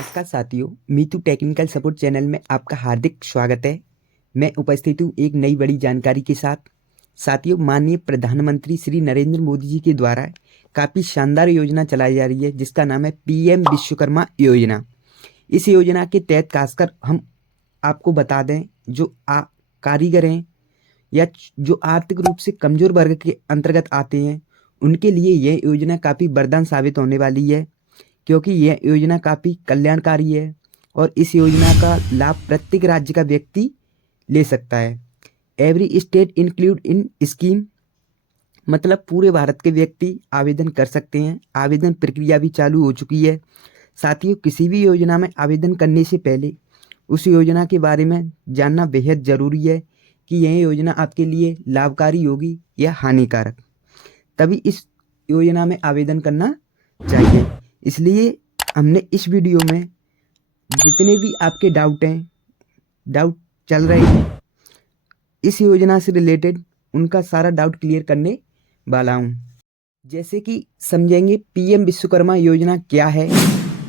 नमस्कार साथियों, Meetu technical support channel में आपका हार्दिक स्वागत है। मैं उपस्थित हूँ एक नई बड़ी जानकारी के साथ। साथियों, माननीय प्रधानमंत्री श्री नरेंद्र मोदी जी के द्वारा काफ़ी शानदार योजना चलाई जा रही है जिसका नाम है पीएम विश्वकर्मा योजना। इस योजना के तहत खासकर हम आपको बता दें, जो कारीगर हैं या जो आर्थिक रूप से कमज़ोर वर्ग के अंतर्गत आते हैं, उनके लिए यह योजना काफ़ी वरदान साबित होने वाली है, क्योंकि यह योजना काफ़ी कल्याणकारी है और इस योजना का लाभ प्रत्येक राज्य का व्यक्ति ले सकता है। Every state include in scheme, मतलब पूरे भारत के व्यक्ति आवेदन कर सकते हैं। आवेदन प्रक्रिया भी चालू हो चुकी है। साथियों, किसी भी योजना में आवेदन करने से पहले उस योजना के बारे में जानना बेहद ज़रूरी है कि यह योजना आपके लिए लाभकारी होगी या हानिकारक, तभी इस योजना में आवेदन करना चाहिए। इसलिए हमने इस वीडियो में जितने भी आपके डाउट चल रहे हैं इस योजना से रिलेटेड, उनका सारा डाउट क्लियर करने वाला हूँ। जैसे कि समझेंगे पीएम विश्वकर्मा योजना क्या है,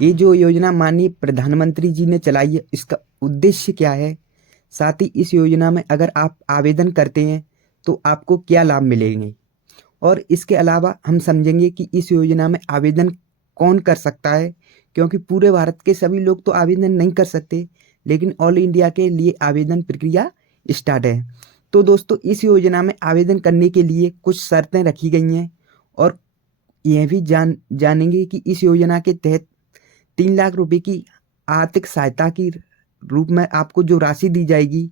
ये जो योजना माननीय प्रधानमंत्री जी ने चलाई है, इसका उद्देश्य क्या है, साथ ही इस योजना में अगर आप आवेदन करते हैं तो आपको क्या लाभ मिलेंगे, और इसके अलावा हम समझेंगे कि इस योजना में आवेदन कौन कर सकता है, क्योंकि पूरे भारत के सभी लोग तो आवेदन नहीं कर सकते, लेकिन ऑल इंडिया के लिए आवेदन प्रक्रिया स्टार्ट है। तो दोस्तों, इस योजना में आवेदन करने के लिए कुछ शर्तें रखी गई हैं, और यह भी जानेंगे कि इस योजना के तहत 3 लाख रुपए की आर्थिक सहायता की रूप में आपको जो राशि दी जाएगी,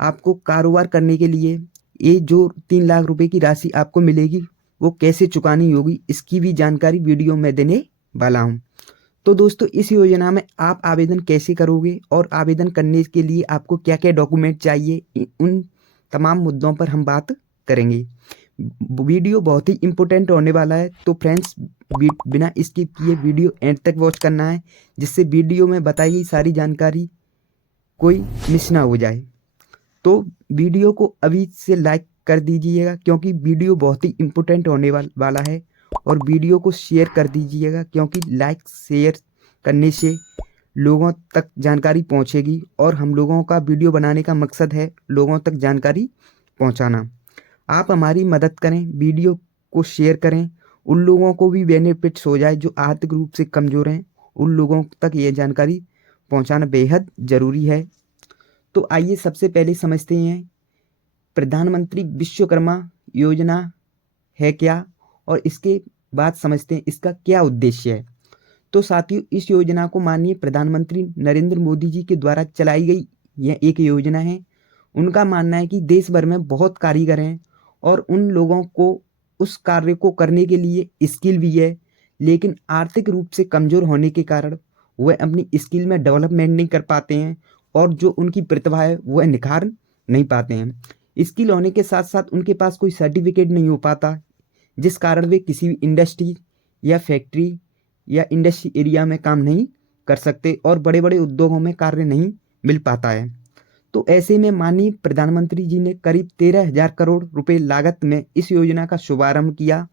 आपको कारोबार करने के लिए ये जो 3 लाख रुपए की राशि आपको मिलेगी वो कैसे चुकानी होगी, इसकी भी जानकारी वीडियो में देने वाला हूँ। तो दोस्तों, इस योजना में आप आवेदन कैसे करोगे और आवेदन करने के लिए आपको क्या क्या डॉक्यूमेंट चाहिए, उन तमाम मुद्दों पर हम बात करेंगे। वीडियो बहुत ही इम्पोर्टेंट होने वाला है, तो फ्रेंड्स बिना स्किप किए वीडियो एंड तक वॉच करना है, जिससे वीडियो में बताई गई सारी जानकारी कोई मिस ना हो जाए। तो वीडियो को अभी से लाइक कर दीजिएगा, क्योंकि वीडियो बहुत ही इम्पोर्टेंट होने वाला है, और वीडियो को शेयर कर दीजिएगा, क्योंकि लाइक शेयर करने से लोगों तक जानकारी पहुंचेगी, और हम लोगों का वीडियो बनाने का मकसद है लोगों तक जानकारी पहुंचाना। आप हमारी मदद करें, वीडियो को शेयर करें, उन लोगों को भी बेनिफिट्स हो जाए जो आर्थिक रूप से कमज़ोर हैं, उन लोगों तक ये जानकारी पहुंचाना बेहद ज़रूरी है। तो आइए सबसे पहले समझते हैं प्रधानमंत्री विश्वकर्मा योजना है क्या, और इसके बाद समझते हैं इसका क्या उद्देश्य है। तो साथियों, इस योजना को माननीय प्रधानमंत्री नरेंद्र मोदी जी के द्वारा चलाई गई यह एक योजना है। उनका मानना है कि देश भर में बहुत कारीगर हैं और उन लोगों को उस कार्य को करने के लिए स्किल भी है, लेकिन आर्थिक रूप से कमज़ोर होने के कारण वह अपनी स्किल में डेवलपमेंट नहीं कर पाते हैं, और जो उनकी प्रतिभा है वह निखार नहीं पाते हैं। स्किल होने के साथ साथ उनके पास कोई सर्टिफिकेट नहीं हो पाता, जिस कारण वे किसी भी इंडस्ट्री या फैक्ट्री या इंडस्ट्री एरिया में काम नहीं कर सकते, और बड़े बड़े उद्योगों में कार्य नहीं मिल पाता है। तो ऐसे में माननीय प्रधानमंत्री जी ने करीब 13,000 करोड़ रुपए लागत में इस योजना का शुभारंभ किया,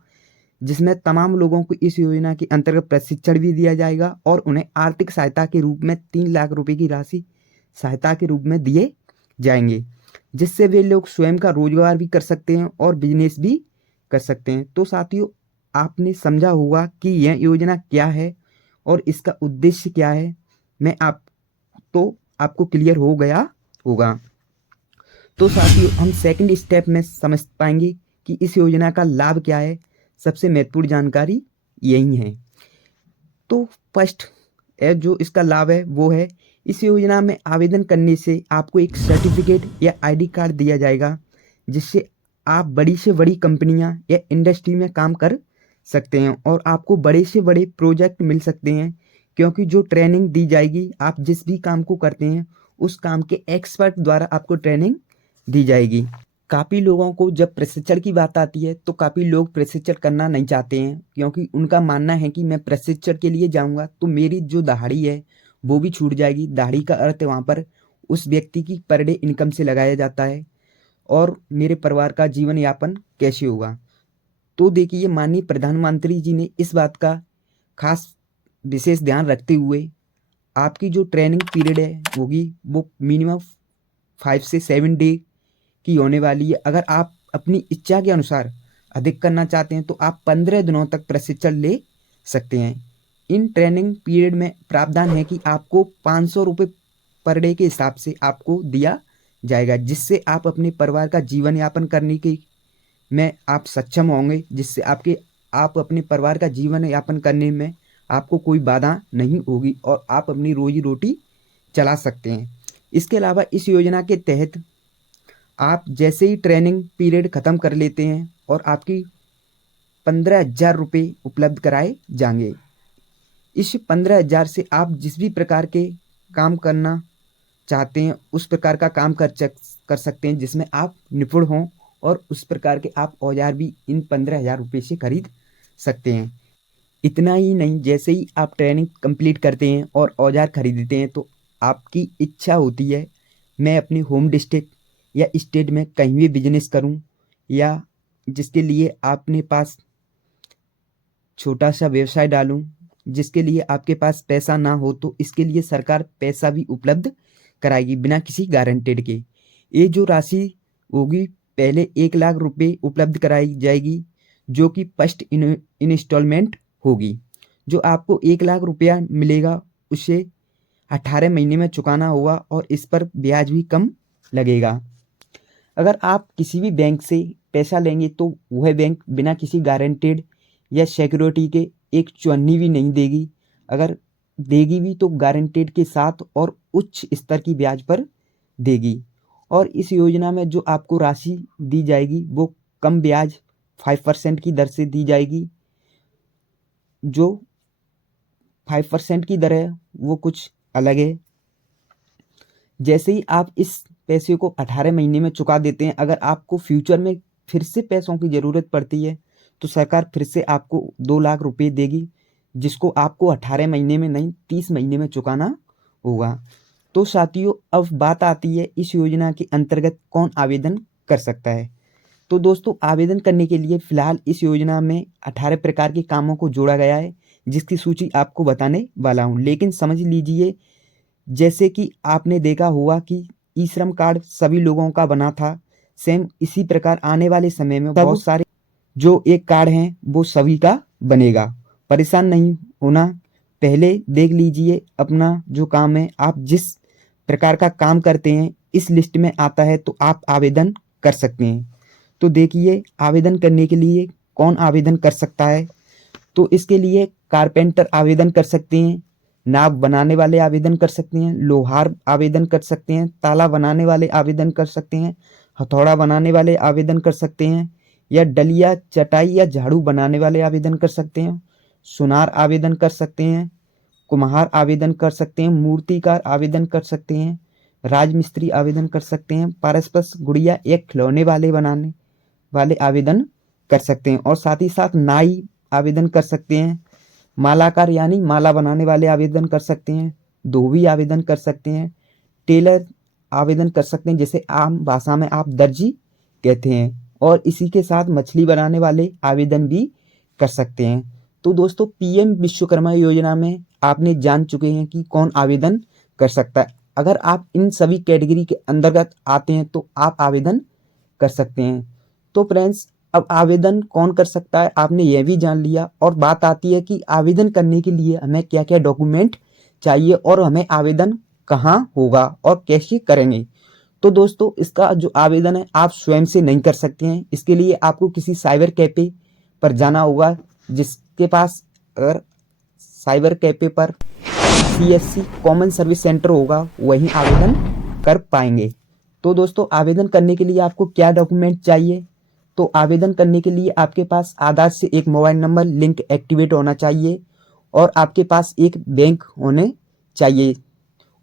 जिसमें तमाम लोगों को इस योजना के अंतर्गत प्रशिक्षण भी दिया जाएगा, और उन्हें आर्थिक सहायता के रूप में 3 लाख रुपए की राशि सहायता के रूप में दिए जाएंगे, जिससे वे लोग स्वयं का रोजगार भी कर सकते हैं और बिजनेस भी कर सकते हैं। तो साथियों, आपने समझा होगा कि यह योजना क्या है और इसका उद्देश्य क्या है। मैं आपको क्लियर हो गया होगा। तो साथियों, हम सेकंड स्टेप में समझ पाएंगे कि इस योजना का लाभ क्या है। सबसे महत्वपूर्ण जानकारी यही है। तो फर्स्ट जो इसका लाभ है वो है, इस योजना में आवेदन करने से आपको एक सर्टिफिकेट या आईडी कार्ड दिया जाएगा, जिससे आप बड़ी से बड़ी कंपनियां या इंडस्ट्री में काम कर सकते हैं, और आपको बड़े से बड़े प्रोजेक्ट मिल सकते हैं, क्योंकि जो ट्रेनिंग दी जाएगी, आप जिस भी काम को करते हैं उस काम के एक्सपर्ट द्वारा आपको ट्रेनिंग दी जाएगी। काफ़ी लोगों को जब प्रशिक्षण की बात आती है तो काफ़ी लोग प्रशिक्षण करना नहीं चाहते हैं, क्योंकि उनका मानना है कि मैं प्रशिक्षण के लिए जाऊंगा तो मेरी जो दहाड़ी है वो भी छूट जाएगी। दहाड़ी का अर्थ वहाँ पर उस व्यक्ति की पर डे इनकम से लगाया जाता है, और मेरे परिवार का जीवन यापन कैसे होगा। तो देखिए, माननीय प्रधानमंत्री जी ने इस बात का खास विशेष ध्यान रखते हुए आपकी जो ट्रेनिंग पीरियड है होगी वो मिनिमम 5 से 7 डे की होने वाली है। अगर आप अपनी इच्छा के अनुसार अधिक करना चाहते हैं तो आप 15 दिनों तक प्रशिक्षण ले सकते हैं। इन ट्रेनिंग पीरियड में प्रावधान है कि आपको 500 रुपये पर डे के हिसाब से आपको दिया जाएगा, जिससे आप अपने परिवार का जीवन यापन करने के में आप सक्षम होंगे, जिससे आप अपने परिवार का जीवन यापन करने में आपको कोई बाधा नहीं होगी और आप अपनी रोजी रोटी चला सकते हैं। इसके अलावा इस योजना के तहत आप जैसे ही ट्रेनिंग पीरियड ख़त्म कर लेते हैं और आपकी 15,000 रुपये उपलब्ध कराए जाएंगे। इस 15,000 से आप जिस भी प्रकार के काम करना चाहते हैं उस प्रकार का काम कर सकते हैं, जिसमें आप निपुण हों, और उस प्रकार के आप औजार भी इन 15,000 रुपये से खरीद सकते हैं। इतना ही नहीं, जैसे ही आप ट्रेनिंग कंप्लीट करते हैं और औजार खरीदते हैं तो आपकी इच्छा होती है मैं अपने होम डिस्ट्रिक्ट या स्टेट में कहीं भी बिजनेस करूं, या जिसके लिए आपने पास छोटा सा व्यवसाय डालूं, जिसके लिए आपके पास पैसा ना हो तो इसके लिए सरकार पैसा भी उपलब्ध कराएगी बिना किसी गारंटेड के। ये जो राशि होगी पहले 1 लाख रुपए उपलब्ध कराई जाएगी, जो कि फर्स्ट इंस्टॉलमेंट होगी। जो आपको 1 लाख रुपया मिलेगा उसे 18 महीने में चुकाना होगा और इस पर ब्याज भी कम लगेगा। अगर आप किसी भी बैंक से पैसा लेंगे तो वह बैंक बिना किसी गारंटेड या सिक्योरिटी के एक चुन्नी भी नहीं देगी। अगर देगी भी तो गारंटेड के साथ और उच्च स्तर की ब्याज पर देगी। और इस योजना में जो आपको राशि दी जाएगी वो कम ब्याज 5% की दर से दी जाएगी। जो 5% की दर है वो कुछ अलग है। जैसे ही आप इस पैसे को 18 महीने में चुका देते हैं, अगर आपको फ्यूचर में फिर से पैसों की ज़रूरत पड़ती है तो सरकार फिर से आपको 2 लाख रुपए देगी, जिसको आपको 18 महीने में नहीं 30 महीने में चुकाना होगा। तो साथियों, अब बात आती है इस योजना के अंतर्गत कौन आवेदन कर सकता है। तो दोस्तों, आवेदन करने के लिए फ़िलहाल इस योजना में 18 प्रकार के कामों को जोड़ा गया है, जिसकी सूची आपको बताने वाला हूँ। लेकिन समझ लीजिए, जैसे कि आपने देखा होगा कि ई श्रम कार्ड सभी लोगों का बना था, सेम इसी प्रकार आने वाले समय में बहुत सारे जो एक कार्ड हैं वो सभी का बनेगा। परेशान नहीं होना, पहले देख लीजिए अपना जो काम है, आप जिस प्रकार का काम करते हैं इस लिस्ट में आता है तो आप आवेदन कर सकते हैं। तो देखिए, आवेदन करने के लिए कौन आवेदन कर सकता है। तो इसके लिए कारपेंटर आवेदन कर सकते हैं, नाव बनाने वाले आवेदन कर सकते हैं, लोहार आवेदन कर सकते हैं, ताला बनाने वाले आवेदन कर सकते हैं, हथौड़ा बनाने वाले आवेदन कर सकते हैं, या डलिया चटाई या झाड़ू बनाने वाले आवेदन कर सकते हैं, सुनार आवेदन कर सकते हैं, कुम्हार आवेदन कर सकते हैं, मूर्तिकार आवेदन कर सकते हैं, राजमिस्त्री आवेदन कर सकते हैं, पारस्पस गुड़िया एक खिलौने वाले बनाने वाले आवेदन कर सकते हैं, और साथ ही साथ नाई आवेदन कर सकते हैं, मालाकार यानी माला बनाने वाले आवेदन कर सकते हैं, धोबी आवेदन कर सकते हैं, टेलर आवेदन कर सकते हैं, जैसे आम भाषा में आप दर्जी कहते हैं, और इसी के साथ मछली बनाने वाले आवेदन भी कर सकते हैं। तो दोस्तों, पीएम विश्वकर्मा योजना में आपने जान चुके हैं कि कौन आवेदन कर सकता है। अगर आप इन सभी कैटेगरी के अंतर्गत आते हैं तो आप आवेदन कर सकते हैं। तो फ्रेंड्स, अब आवेदन कौन कर सकता है आपने यह भी जान लिया, और बात आती है कि आवेदन करने के लिए हमें क्या क्या डॉक्यूमेंट चाहिए और हमें आवेदन कहाँ होगा और कैसे करेंगे। तो दोस्तों, इसका जो आवेदन है आप स्वयं से नहीं कर सकते हैं। इसके लिए आपको किसी साइबर कैफे पर जाना होगा, जिसके पास अगर साइबर कैफे पर CSC कॉमन सर्विस सेंटर होगा वहीं आवेदन कर पाएंगे। तो दोस्तों, आवेदन करने के लिए आपको क्या डॉक्यूमेंट चाहिए। तो आवेदन करने के लिए आपके पास आधार से एक मोबाइल नंबर लिंक एक्टिवेट होना चाहिए और आपके पास एक बैंक होने चाहिए,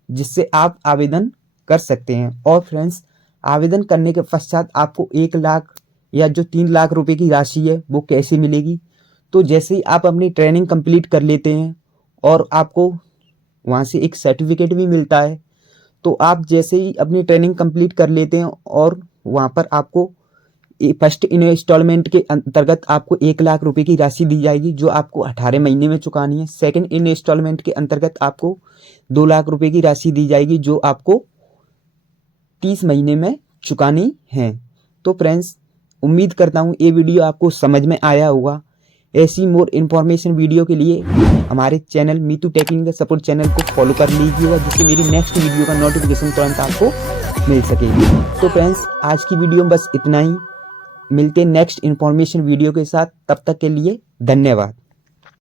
जिससे आप आवेदन कर सकते हैं। और फ्रेंड्स, आवेदन करने के पश्चात आपको 1 लाख या जो 3 लाख रुपए की राशि है वो कैसे मिलेगी। तो जैसे ही आप अपनी ट्रेनिंग कंप्लीट कर लेते हैं और आपको वहाँ से एक सर्टिफिकेट भी मिलता है, तो आप जैसे ही अपनी ट्रेनिंग कंप्लीट कर लेते हैं और वहाँ पर आपको फर्स्ट इंस्टॉलमेंट के अंतर्गत आपको 1 लाख रुपए की राशि दी जाएगी जो आपको 18 महीने में चुकानी है। सेकंड इंस्टॉलमेंट के अंतर्गत आपको 2 लाख रुपए की राशि दी जाएगी जो आपको 30 महीने में चुकानी है। तो फ्रेंड्स, उम्मीद करता हूँ ये वीडियो आपको समझ में आया होगा। ऐसी मोर इन्फॉर्मेशन वीडियो के लिए हमारे channel Meetu technical support channel को फॉलो कर लीजिएगा, जिससे मेरी नेक्स्ट वीडियो का नोटिफिकेशन तुरंत आपको मिल सकेगी। तो फ्रेंड्स, आज की वीडियो में बस इतना ही। मिलते हैं नेक्स्ट इन्फॉर्मेशन वीडियो के साथ, तब तक के लिए धन्यवाद।